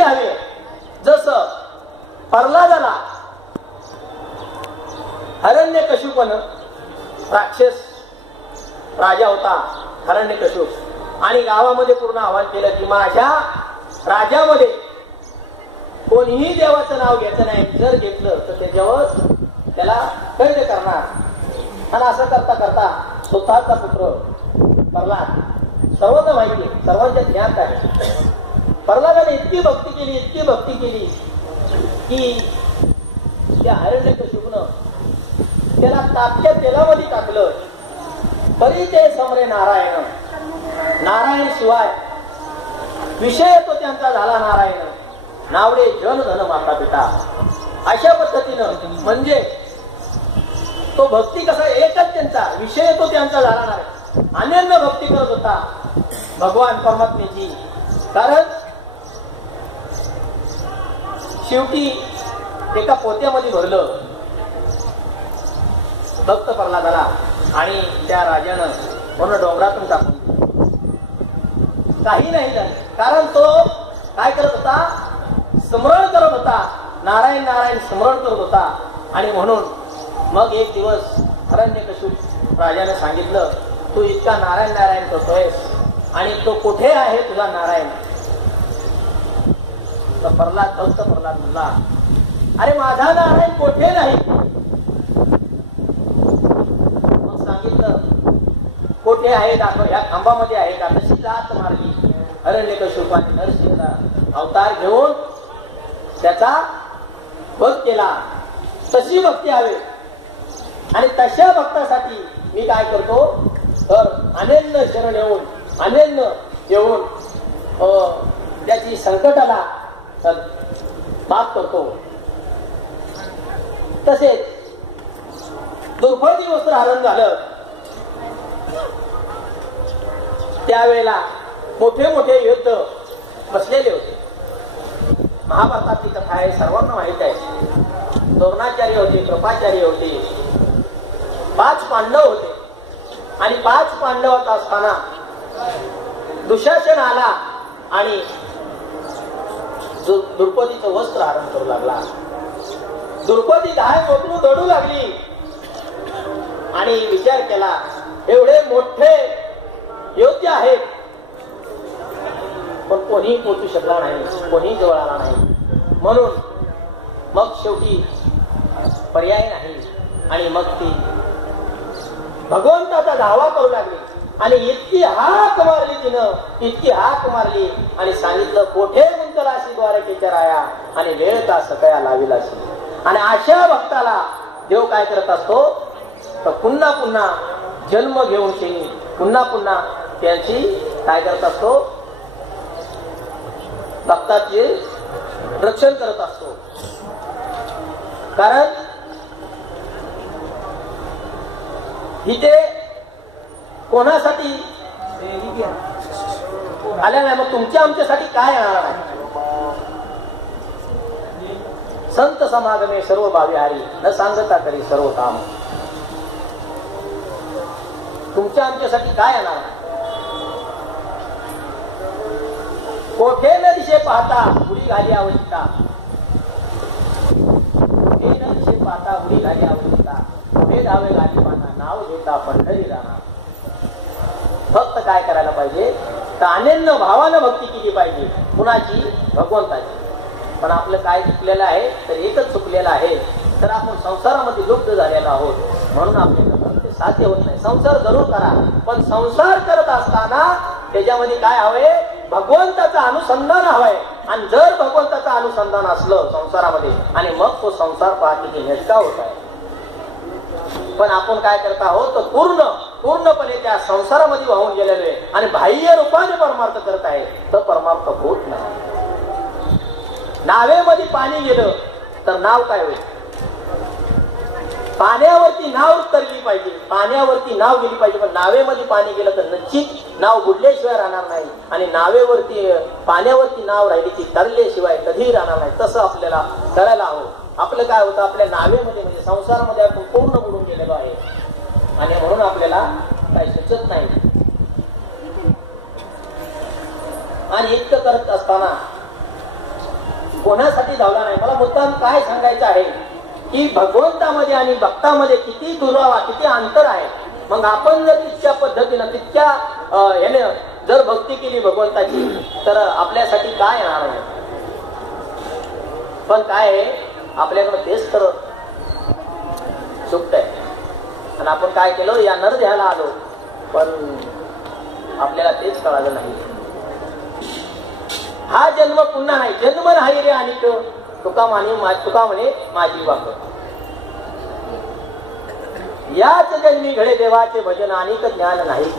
तशी हवी. जसं प्रल्हादाला हिरण्यकशिपून, राक्षस राजा होता हिरण्यकशिप, आणि गावामध्ये पूर्ण आवाहन केलं की माझ्या राज्यामध्ये कोणीही देवाचं नाव घ्यायचं नाही, जर घेतलं तर त्याच्यावर त्याला कैद करणार. आणि असं करता करता स्वतःचा पुत्र प्रल्हाद, सर्वांना माहिती आहे, सर्वांच्या ज्ञात आहे, प्रल्हादाने इतकी भक्ती केली, इतकी भक्ती केली की त्या हिरण्यकशिपूनं त्याला तापच्या तेलामध्ये टाकलं तरी ते समरे नारायण. नारायण शिवाय विषय तो त्यांचा झाला नारायण. नावडे जन धन माता पिता. अशा पद्धतीनं म्हणजे तो भक्ती कसा एकच त्यांचा विषय तो त्यांचा झाला नाही. अनन्य भक्ती करत होता भगवान परमात्म्याची. कारण शेवटी एका पोत्यामध्ये भरलं भक्त प्रल्हादाला आणि त्या राजानं म्हणून डोंगरातून टाकून काही नाही झालं. कारण तो काय करत होता, स्मरण करत होता, नारायण नारायण स्मरण करत होता. आणि म्हणून मग एक दिवस हिरण्यकशिप राजाने सांगितलं, तू इतका नारायण नारायण करतोयस आणि तो कुठे आहे तुझा नारायण. तर प्रल्हाद भक्त प्रल्हाद म्हणला, अरे माझा नारायण कोठे नाही. मग सांगितलं कोठे आहे दाखव, ह्या खांबामध्ये आहे का. तशी लात मारली. हिरण्यकशिपाने नरसिंहला अवतार घेऊन त्याचा वध केला. तशी भक्ती हवी. आणि तशा भक्तासाठी मी काय करतो तर अनन्य शरण येऊन अनन्य येऊन त्याची संकटाला माफ करतो. तसेच द्रौपदी वस्त्र हरण झालं त्यावेळेला मोठे मोठे युद्ध बसलेले होते. महाभारतातली कथा आहे, सर्वांना माहित आहे. द्रोणाचार्य होते, कृपाचार्य होते, 5 पांडव होते. आणि 5 पांडवात असताना दुःशासन आला आणि द्रौपदीचं वस्त्र हरण करू लागला. द्रौपदी घाय मोठू दडू लागली आणि विचार केला, एवढे मोठे योद्धे आहेत पण कोणीही पोचू शकला नाही, कोणीही जवळ आला नाही. म्हणून मग शेवटी पर्याय नाही आणि मग ती भगवंताचा धावा करू लागली. आणि इतकी हाक मारली तिनं, इतकी हाक मारली आणि सांगितलं, कोठे गुंतलाशी द्वारकेच्या राया आणि वेळ का सकया लाविलाशी. आणि अशा भक्ताला देव काय करत असतो तर पुन्हा पुन्हा जन्म घेऊन शेनी पुन्हा पुन्हा त्यांची काय करत असतो, भक्ताचे रक्षण करत असतो. कारण इथे कोणासाठी आल्या नाही, मग तुमच्या आमच्यासाठी काय येणार नाही. संत समागमे सर्व भाविहारी न सांगता तरी सर्व काम. तुमच्या आमच्यासाठी काय येणार. कोठे न दिशे पाहता उडी घाली अवस्था, कोठे न दिशे पाहता उडी घाली अवस्था, पुढे धावे घाली पाना नाव घेता पंढरी राहणार. फक्त काय करायला पाहिजे तर अनन्य भावानं भक्ती केली पाहिजे. कुणाची, भगवंताची. पण आपलं काय चुकलेलं आहे तर एकच चुकलेलं आहे, तर आपण संसारामध्ये लुप्त झालेलो आहोत. म्हणून आपल्याला ते साध्य होत नाही. संसार जरूर करा, पण संसार करत असताना त्याच्यामध्ये काय हवंय, भगवंताचं अनुसंधान हवंय. आणि जर भगवंताचं अनुसंधान असलं संसारामध्ये आणि मग तो संसार पाहते की नेटका होत आहे. पण आपण काय करत आहोत तर पूर्णपणे त्या संसारामध्ये वाहून गेलेलो आहे आणि बाह्य रूपाने परमार्थ करत आहे, तर परमार्थ होत नाही. नावेमध्ये पाणी गेलं तर नाव काय होईल. पाण्यावरती नाव तरली पाहिजे, पाण्यावरती नाव गेली पाहिजे. पण नावेमध्ये पाणी गेलं तर निश्चित नाव बुडल्याशिवाय राहणार नाही. आणि नावेवरती पाण्यावरती नाव राहिली ती तरल्याशिवाय कधीही राहणार नाही. तसं आपल्याला करायला हवं. आपलं काय होतं, आपल्या नावेमध्ये म्हणजे संसारामध्ये आपण पूर्ण बुडून गेलेलो आहे आणि म्हणून आपल्याला काही सुचत नाही. आणि इतकं करत असताना कोणासाठी धावला नाही. मला मुद्दाम काय सांगायचं आहे की भगवंतामध्ये आणि भक्तामध्ये किती दुरावा, किती अंतर आहे. मग आपण जर तितक्या पद्धतीनं तितक्या ह्याने जर भक्ती केली भगवंताची तर आपल्यासाठी काय येणार आहे. पण काय आहे आपल्याकडे तेच तर सुप्त आहे. आणि आपण काय केलं या नर द्यायला आलो पण आपल्याला तेच कळालं नाही. हा जन्म पुन्हा नाही, जन्म नाही रे आणि तुका म्हणे माझी वापर. याच जन्मी घडे देवाचे भजन आणि ज्ञान नाही.